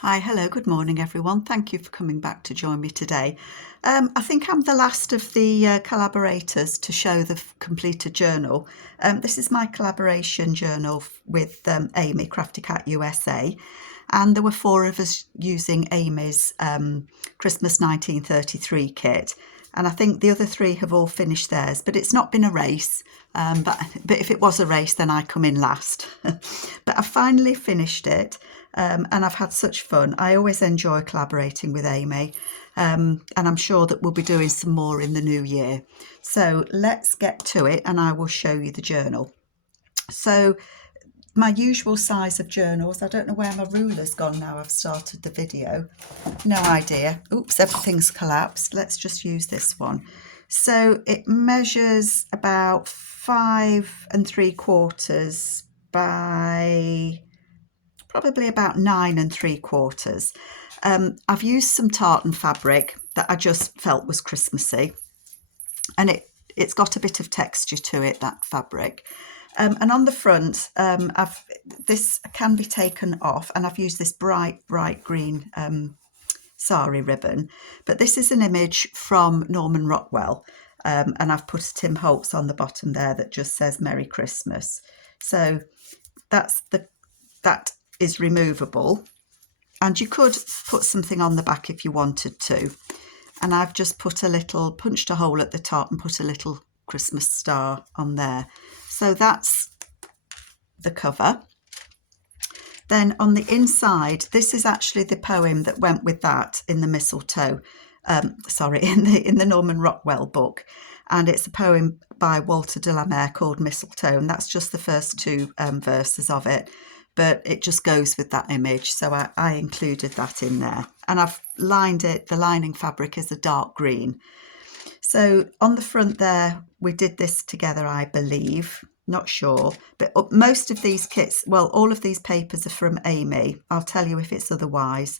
Hi, hello, good morning everyone. Thank you for coming back to join me today. I think I'm the last of the collaborators to show the completed journal. This is my collaboration journal with Amy, Crafty Cat USA, and there were four of us using Amy's Christmas 1933 kit. And I think the other three have all finished theirs, but it's not been a race. But if it was a race, then I come in last. But I finally finished it. And I've had such fun. I always enjoy collaborating with Amy, and I'm sure that we'll be doing some more in the new year. So let's get to it and I will show you the journal. So my usual size of journals, I don't know where my ruler's gone now I've started the video. No idea. Oops, everything's collapsed. Let's just use this one. So it measures about 5 3/4 by probably about 9 3/4. I've used some tartan fabric that I just felt was Christmassy, and it's got a bit of texture to it, that fabric. And on the front, this can be taken off, and I've used this bright green sari ribbon. But this is an image from Norman Rockwell, and I've put a Tim Holtz on the bottom there that just says Merry Christmas. So that is removable, and you could put something on the back if you wanted to. And I've just punched a hole at the top and put a little Christmas star on there. So that's the cover. Then on the inside, this is actually the poem that went with that in the mistletoe. In the Norman Rockwell book, and it's a poem by Walter de la Mare called Mistletoe, and that's just the first two verses of it. But it just goes with that image, so I included that in there. And I've lined it, the lining fabric is a dark green. So on the front there, we did this together, I believe, not sure. But most of these kits, well, all of these papers are from Amy. I'll tell you if it's otherwise.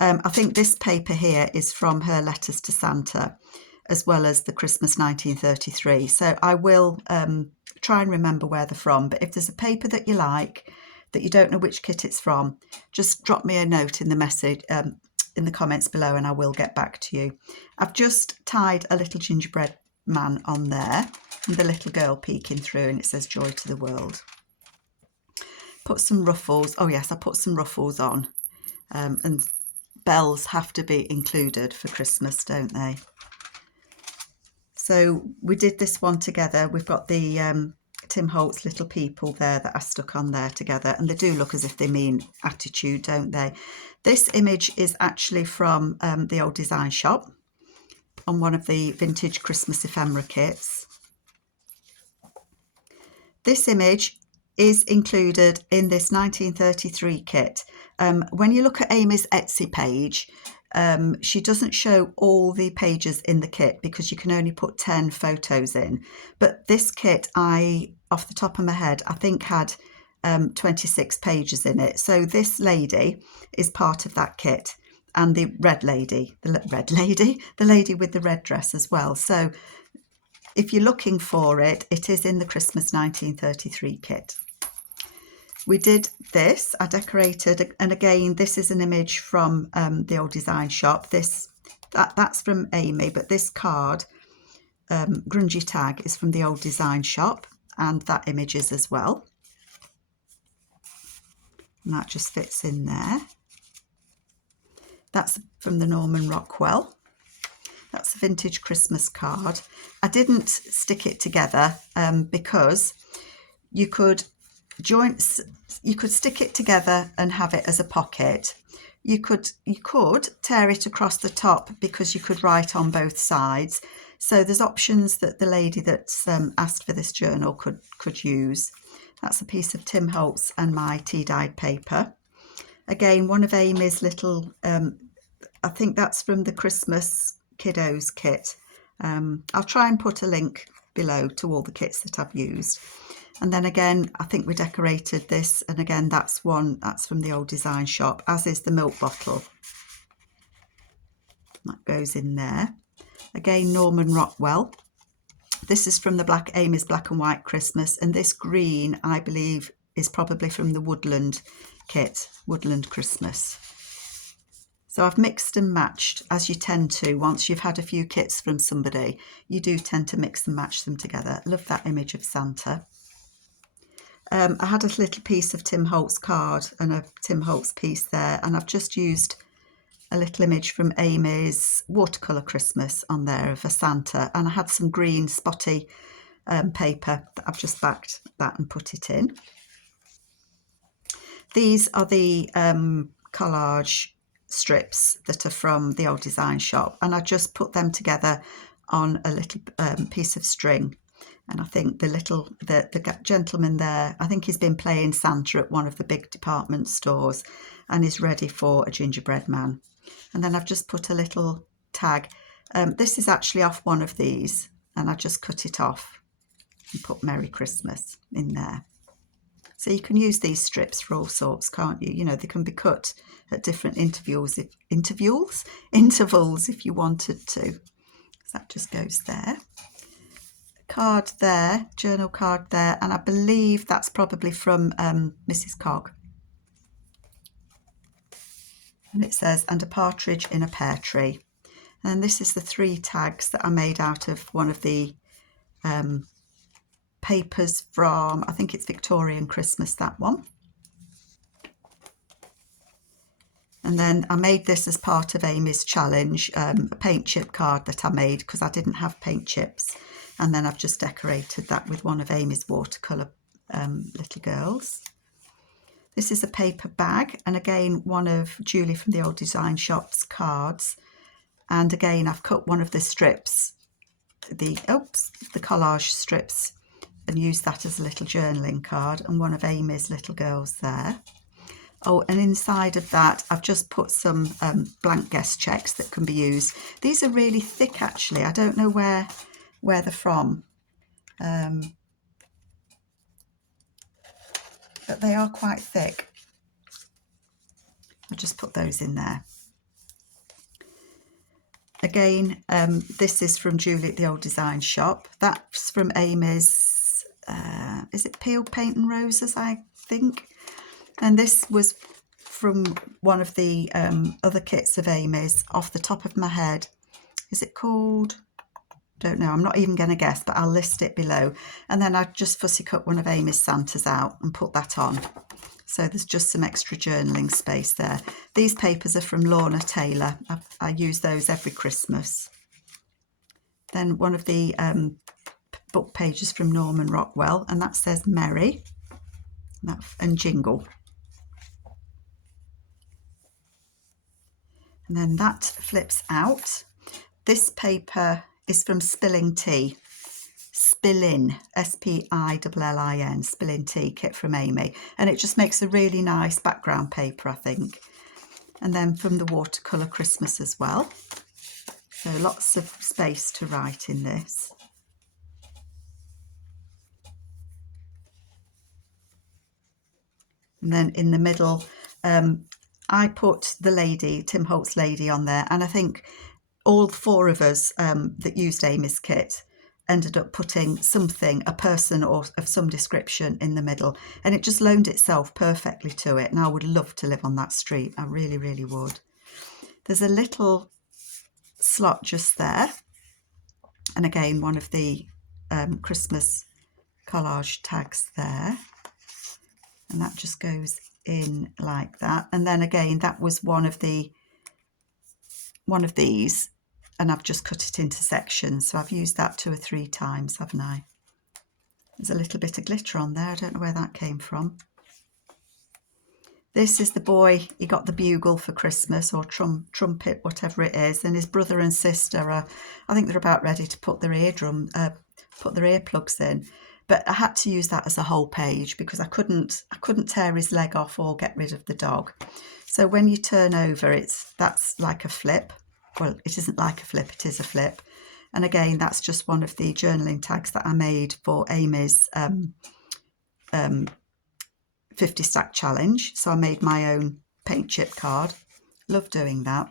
I think this paper here is from her Letters to Santa, as well as the Christmas 1933. So I will try and remember where they're from. But if there's a paper that you like, that you don't know which kit it's from, just drop me a note in the message in the comments below and I will get back to you. I've just tied a little gingerbread man on there and the little girl peeking through, and it says Joy to the World. Put some ruffles. Oh yes, I put some ruffles on, and bells have to be included for Christmas, don't they? So we did this one together. We've got the Tim Holtz little people there that I stuck on there together, and they do look as if they mean attitude, don't they? This image is actually from the old design shop on one of the vintage Christmas ephemera kits. This image is included in this 1933 kit. When you look at Amy's Etsy page, she doesn't show all the pages in the kit because you can only put 10 photos in. But this kit, off the top of my head, I think had 26 pages in it. So this lady is part of that kit, and the lady with the red dress as well. So if you're looking for it, it is in the Christmas 1933 kit. We did this, I decorated, and again, this is an image from the old design shop. That's from Amy, but this card, grungy tag, is from the old design shop, and that image is as well. And that just fits in there. That's from the Norman Rockwell. That's a vintage Christmas card. I didn't stick it together because you could stick it together and have it as a pocket. You could tear it across the top because you could write on both sides. So there's options that the lady that's asked for this journal could use. That's a piece of Tim Holtz and my tea-dyed paper. Again, one of Amy's little, I think that's from the Christmas Kiddos kit. I'll try and put a link below to all the kits that I've used. And then again, I think we decorated this, and again, that's from the old design shop, as is the milk bottle. That goes in there. Again, Norman Rockwell. This is from the Amy's Black and White Christmas, and this green, I believe, is probably from the Woodland kit, Woodland Christmas. So I've mixed and matched, as you tend to once you've had a few kits from somebody. You do tend to mix and match them together. Love that image of Santa. I had a little piece of Tim Holtz card and a Tim Holtz piece there, and I've just used a little image from Amy's Watercolour Christmas on there of a Santa, and I had some green spotty paper that I've just backed that and put it in. These are the collage strips that are from the old design shop, and I just put them together on a little piece of string. And I think the gentleman there, I think he's been playing Santa at one of the big department stores and is ready for a gingerbread man. And then I've just put a little tag. This is actually off one of these, and I just cut it off and put Merry Christmas in there. So you can use these strips for all sorts, can't you? You know, they can be cut at different intervals if you wanted to. So that just goes there. Card there, journal card there, and I believe that's probably from Mrs. Cog. And it says, and a partridge in a pear tree. And this is the 3 tags that I made out of one of the papers from, I think it's Victorian Christmas, that one. And then I made this as part of Amy's challenge, a paint chip card that I made because I didn't have paint chips. And then I've just decorated that with one of Amy's watercolour little girls. This is a paper bag, and again one of Julie from the old design shop's cards. And again I've cut one of the strips, the collage strips, and used that as a little journaling card, and one of Amy's little girls there. Oh, and inside of that I've just put some blank guest checks that can be used. These are really thick actually. I don't know where they're from, but they are quite thick. I'll just put those in there. Again, this is from Julie at the old design shop. That's from Amy's, is it Peel Paint and Roses, I think? And this was from one of the other kits of Amy's, off the top of my head. Is it called? Don't know, I'm not even going to guess, but I'll list it below. And then I just fussy cut one of Amy's Santas out and put that on. So there's just some extra journaling space there. These papers are from Lorna Taylor. I use those every Christmas. Then one of the book pages from Norman Rockwell, and that says Merry and Jingle. And then that flips out. This paper is from Spilling Tea. Spillin, S-P-I-L-L-I-N, Spilling Tea kit from Amy. And it just makes a really nice background paper, I think. And then from the Watercolour Christmas as well. So lots of space to write in this. And then in the middle, I put the lady, Tim Holtz lady, on there. And I think all 4 of us that used Amy's kit ended up putting something, a person or of some description in the middle, and it just loaned itself perfectly to it. And I would love to live on that street. I really, really would. There's a little slot just there, and again one of the Christmas collage tags there, and that just goes in like that. And then again that was one of these, and I've just cut it into sections, so I've used that 2 or 3 times, haven't I? There's a little bit of glitter on there. I don't know where that came from. This is the boy, he got the bugle for Christmas, or trumpet, whatever it is, and his brother and sister are, I think they're about ready to put their earplugs in. But I had to use that as a whole page because I couldn't tear his leg off or get rid of the dog. So when you turn over, that's like a flip. Well, it isn't like a flip, it is a flip. And again, that's just one of the journaling tags that I made for Amy's 50 stack challenge. So I made my own paint chip card. Love doing that.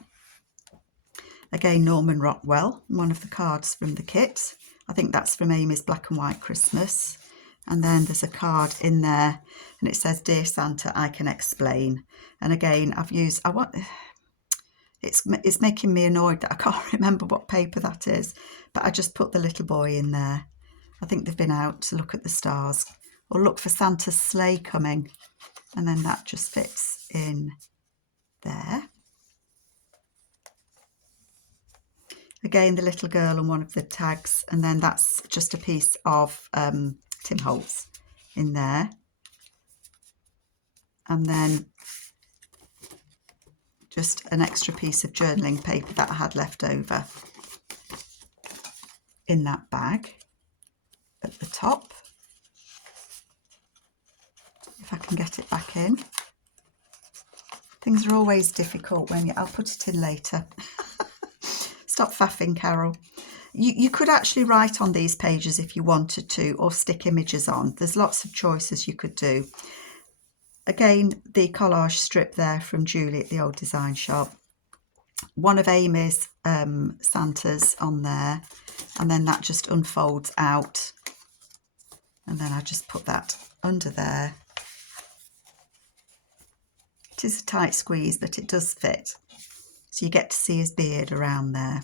Again, Norman Rockwell, one of the cards from the kit. I think that's from Amy's Black and White Christmas. And then there's a card in there and it says, Dear Santa, I can explain. And again, It's making me annoyed that I can't remember what paper that is, but I just put the little boy in there. I think they've been out to look at the stars or look for Santa's sleigh coming, and then that just fits in there. Again, the little girl and one of the tags, and then that's just a piece of Tim Holtz in there. And then just an extra piece of journaling paper that I had left over in that bag at the top. If I can get it back in. Things are always difficult when I'll put it in later. Stop faffing, Carol. You could actually write on these pages if you wanted to, or stick images on. There's lots of choices you could do. Again, the collage strip there from Julie at the old design shop. One of Amy's Santas on there, and then that just unfolds out. And then I just put that under there. It is a tight squeeze, but it does fit. So you get to see his beard around there.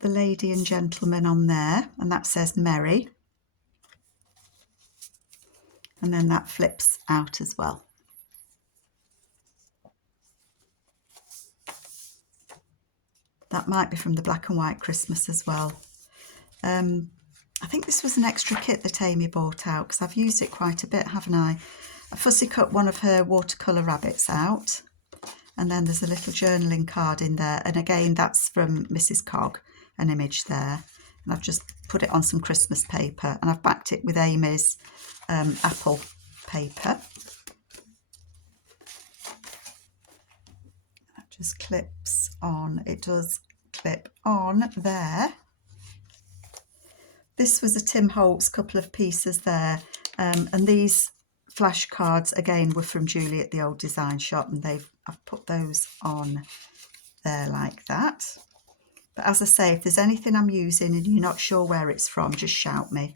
The lady and gentleman on there, and that says Merry. And then that flips out as well. That might be from the black and white Christmas as well. I think this was an extra kit that Amy bought out, because I've used it quite a bit, haven't I? I fussy cut one of her watercolour rabbits out, and then there's a little journaling card in there, and again that's from Mrs. Cog, an image there, and I've just put it on some Christmas paper, and I've backed it with Amy's apple paper. That just clips on. It does clip on there. This was a Tim Holtz, couple of pieces there, and these flashcards again were from Julie at the old design shop, and I've put those on there like that. But as I say, if there's anything I'm using and you're not sure where it's from, just shout me.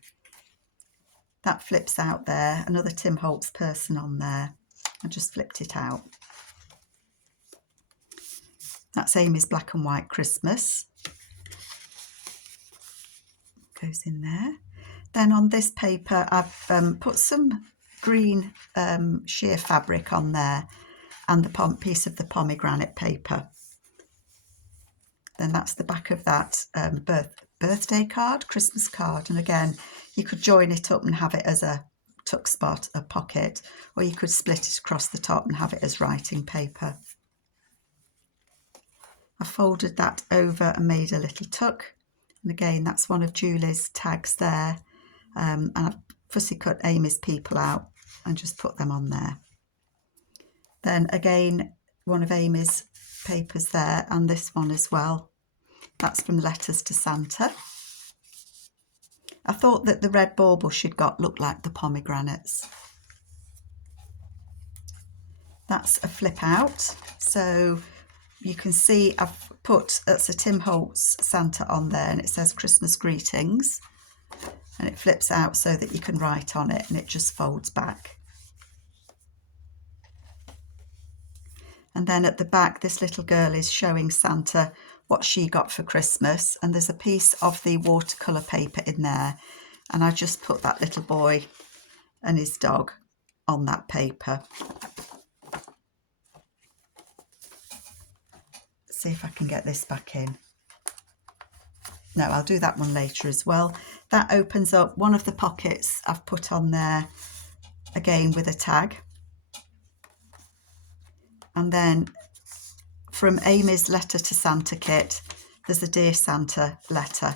That flips out there, another Tim Holtz person on there. I just flipped it out. That's Amy's black and white Christmas. Goes in there. Then on this paper I've put some green sheer fabric on there, and the piece of the pomegranate paper. Then that's the back of that birthday card, Christmas card, and again you could join it up and have it as a tuck spot, a pocket, or you could split it across the top and have it as writing paper. I folded that over and made a little tuck. And again, that's one of Julie's tags there. And I've fussy cut Amy's people out and just put them on there. Then again, one of Amy's papers there, and this one as well. That's from Letters to Santa. I thought that the red bauble she'd got looked like the pomegranates. That's a flip out. So you can see I've put, that's a Tim Holtz Santa on there, and it says Christmas greetings, and it flips out so that you can write on it, and it just folds back. And then at the back, this little girl is showing Santa what she got for Christmas, and there's a piece of the watercolour paper in there, and I just put that little boy and his dog on that paper. See if I can get this back in. No, I'll do that one later as well. That opens up one of the pockets I've put on there, again with a tag. And then from Amy's Letter to Santa kit, there's a Dear Santa letter.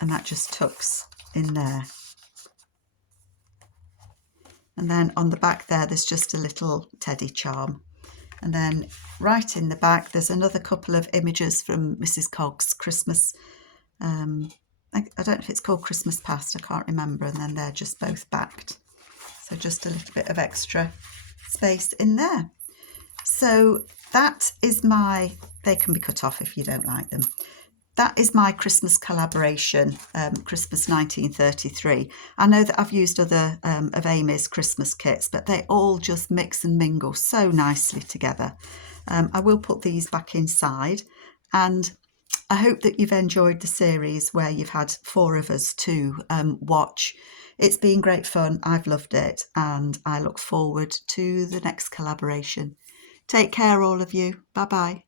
And that just tucks in there. And then on the back there, there's just a little teddy charm. And then right in the back, there's another couple of images from Mrs. Cog's Christmas. I don't know if it's called Christmas Past, I can't remember. And then they're just both backed. So just a little bit of extra space in there. So that is they can be cut off if you don't like them. that is my Christmas collaboration, Christmas 1933. I know that I've used other of Amy's Christmas kits, but they all just mix and mingle so nicely together. I will put these back inside, and I hope that you've enjoyed the series where you've had 4 of us to watch. It's been great fun. I've loved it, and I look forward to the next collaboration. Take care, all of you. Bye-bye.